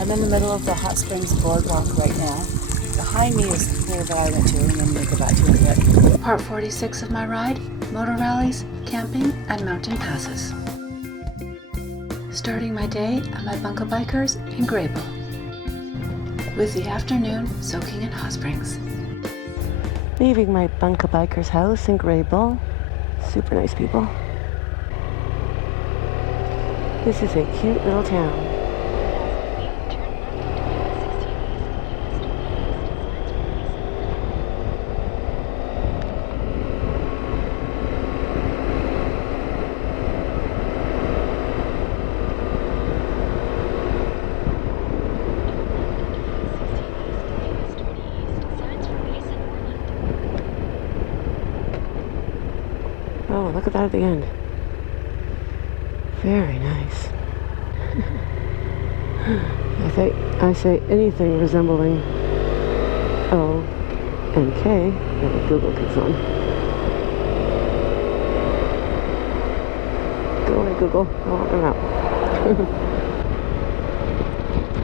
I'm in the middle of the Hot Springs Boardwalk right now. Behind me is the pool that I went to, and I'm going to go back to it. Part 46 of my ride, Moto Rallies, camping, and mountain passes. Starting my day at my Bunk Bikers in Greybull, with the afternoon soaking in hot springs. Leaving my Bunk Bikers house in Greybull. Super nice people. This is a cute little town. Oh, look at that at the end. Very nice. I say anything resembling O and K, and Google kicks on. Go away, Google. Oh, I'm out.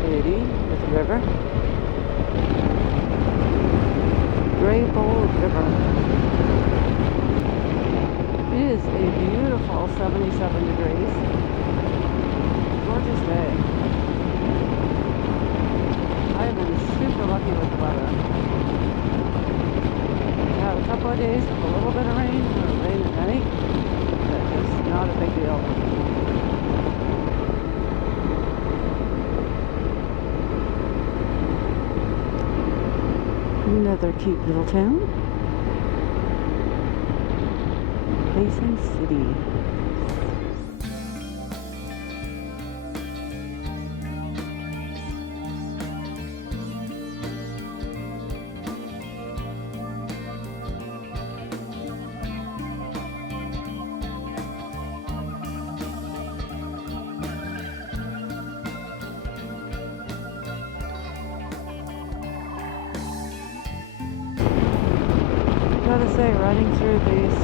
Lady with the river. Greybull River. It is a beautiful 77 degrees. Gorgeous day. I have been super lucky with the weather. We had a couple of days with a little bit of rain, or rain at night, but it's not a big deal. Another cute little town. Basin City. Gotta say, riding through these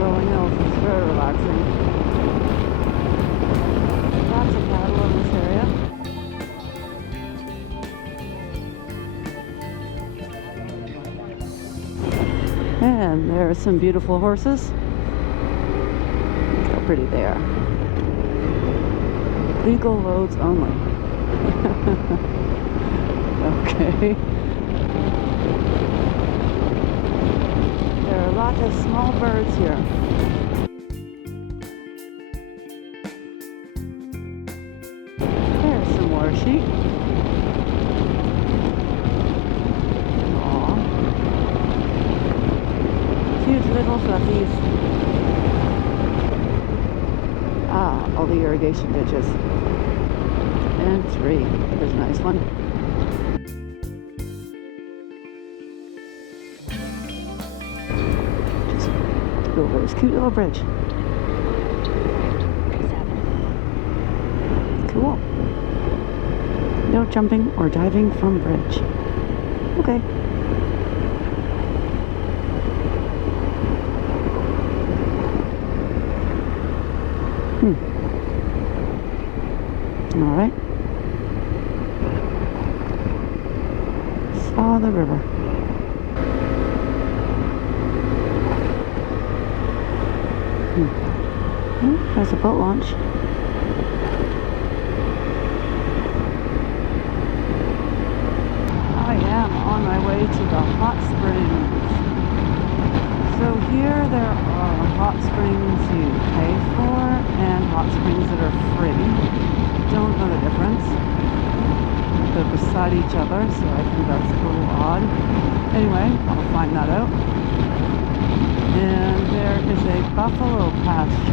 rolling hills is very relaxing. Lots of cattle in this area. And there are some beautiful horses. Look how pretty they are. Legal loads only. Okay. There are lots of small birds here. There's some water sheep. Aww. Cute little fluffies. Ah, all the irrigation ditches. And 3. There's a nice one. Over this cute little bridge. Cool. No jumping or diving from bridge. Okay. All right. Saw the river. There's a boat launch. I am on my way to the hot springs. So here there are hot springs you pay for and hot springs that are free. Don't know the difference. They're beside each other, so I think that's a little odd. Anyway, I'll find that out. And there is a buffalo pasture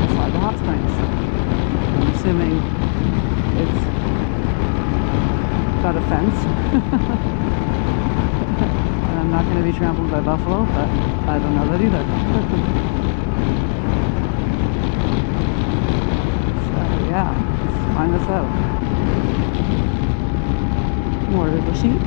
inside the hot springs. I'm assuming it's got a fence. And I'm not going to be trampled by buffalo, but I don't know that either. So yeah, let's find this out. More little sheep.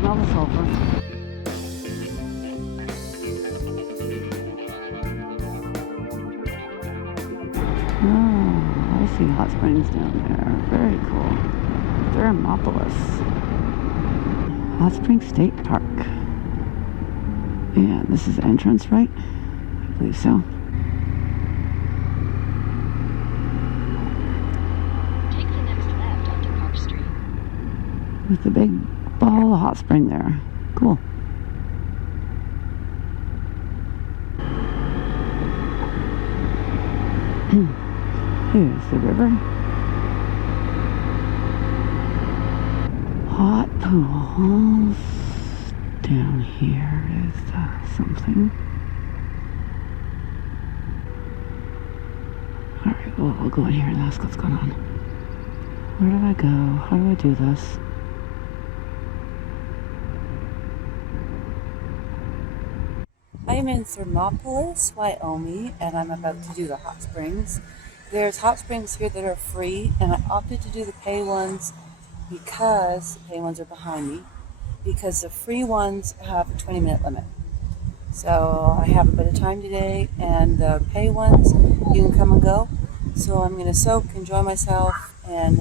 smell the sulfur. Oh, I see hot springs down there. Very cool. Thermopolis. Hot Spring State Park. And this is the entrance, right? I believe so. Take the next left onto Park Street. With the big ball of hot spring there. Cool. Here's the river. Hot pools. Down here is something. Alright, well, we'll go in here and ask what's going on. Where do I go? How do I do this? I am in Thermopolis, Wyoming, and I'm about to do the hot springs. There's hot springs here that are free, and I opted to do the pay ones because the pay ones are behind me, because the free ones have a 20-minute limit. So I have a bit of time today, and the pay ones, you can come and go. So I'm going to soak, enjoy myself, and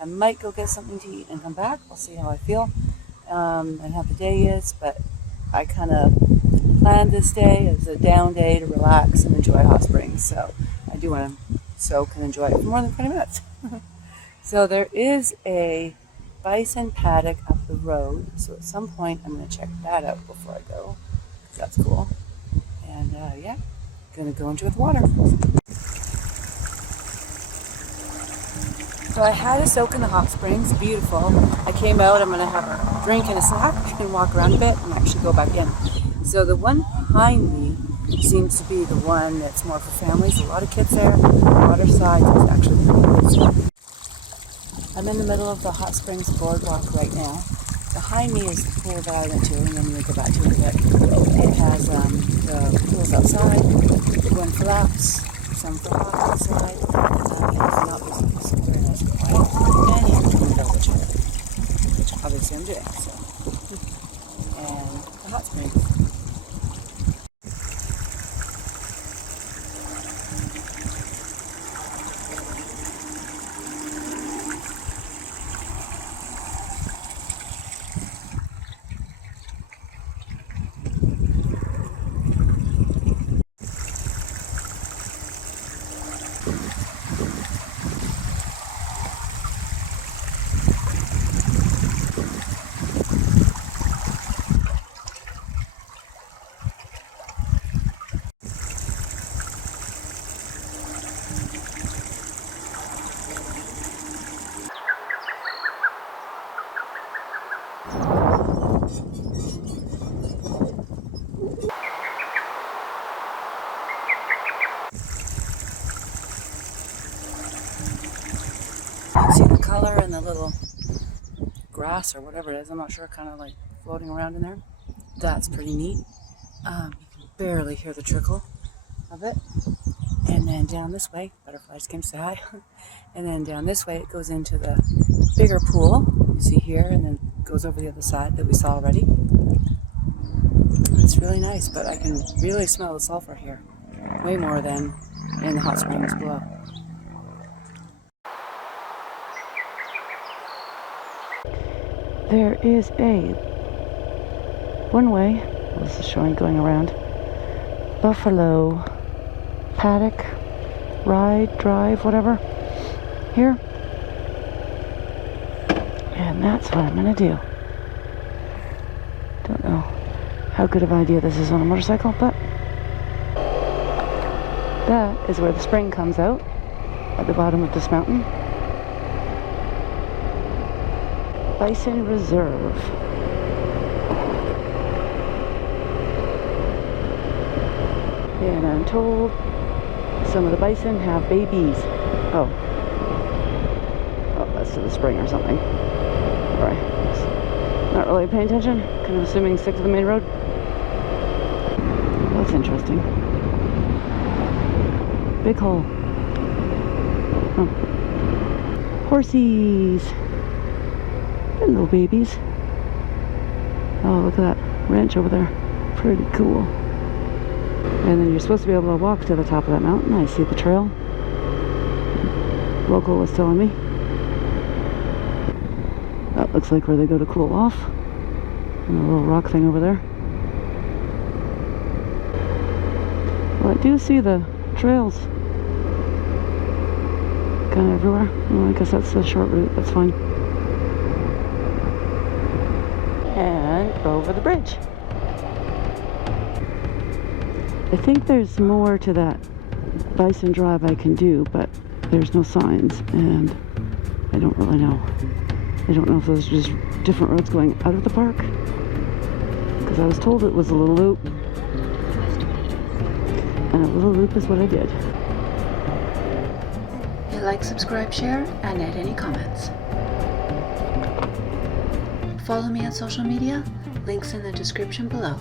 I might go get something to eat and come back. We'll see how I feel and how the day is, but I kind of planned this day as a down day to relax and enjoy hot springs. So I do want to soak and enjoy it for more than 20 minutes. So there is a bison paddock up the road. So at some point I'm going to check that out before I go. That's cool. And yeah, going to go enjoy the water. So I had a soak in the hot springs. Beautiful. I came out. I'm going to have a drink and a snack and walk around a bit and actually go back in. So the one behind me seems to be the one that's more for families. A lot of kids there. The water side is actually pretty busy. I'm in the middle of the hot springs boardwalk right now. Behind me is the pool that I went to, and then we'll go back to it. But it has the pools outside, one for laps, some for walk outside, and it's not busy. It's very nice and quiet. And you have to indulge it, which obviously I'm doing. So, and the hot springs. See the color and the little grass or whatever it is, I'm not sure, kind of like floating around in there. That's pretty neat. You can barely hear the trickle of it. And then down this way, butterflies came to say hi. And then down this way it goes into the bigger pool, you see here, and then goes over the other side that we saw already. It's really nice, but I can really smell the sulfur here, way more than in the hot springs below. There is a one-way, this is showing going around, buffalo paddock, ride, drive, whatever, here. And that's what I'm going to do. Don't know how good of an idea this is on a motorcycle, but that is where the spring comes out, at the bottom of this mountain. Bison Reserve. And I'm told some of the bison have babies. Oh, that's to the spring or something. Sorry. Not really paying attention. Kind of assuming stick to the main road. That's interesting. Big hole. Oh. Horsies. Hello, babies. Oh, look at that ranch over there. Pretty cool. And then you're supposed to be able to walk to the top of that mountain. I see the trail. Local was telling me. That looks like where they go to cool off. And a little rock thing over there. Well, I do see the trails kind of everywhere. Well, I guess that's the short route. That's fine. And over the bridge. I think there's more to that Bison Drive I can do, but there's no signs, and I don't really know. I don't know if those are just different roads going out of the park, because I was told it was a little loop, and a little loop is what I did. Like, subscribe, share, and add any comments. Follow me on social media, links in the description below.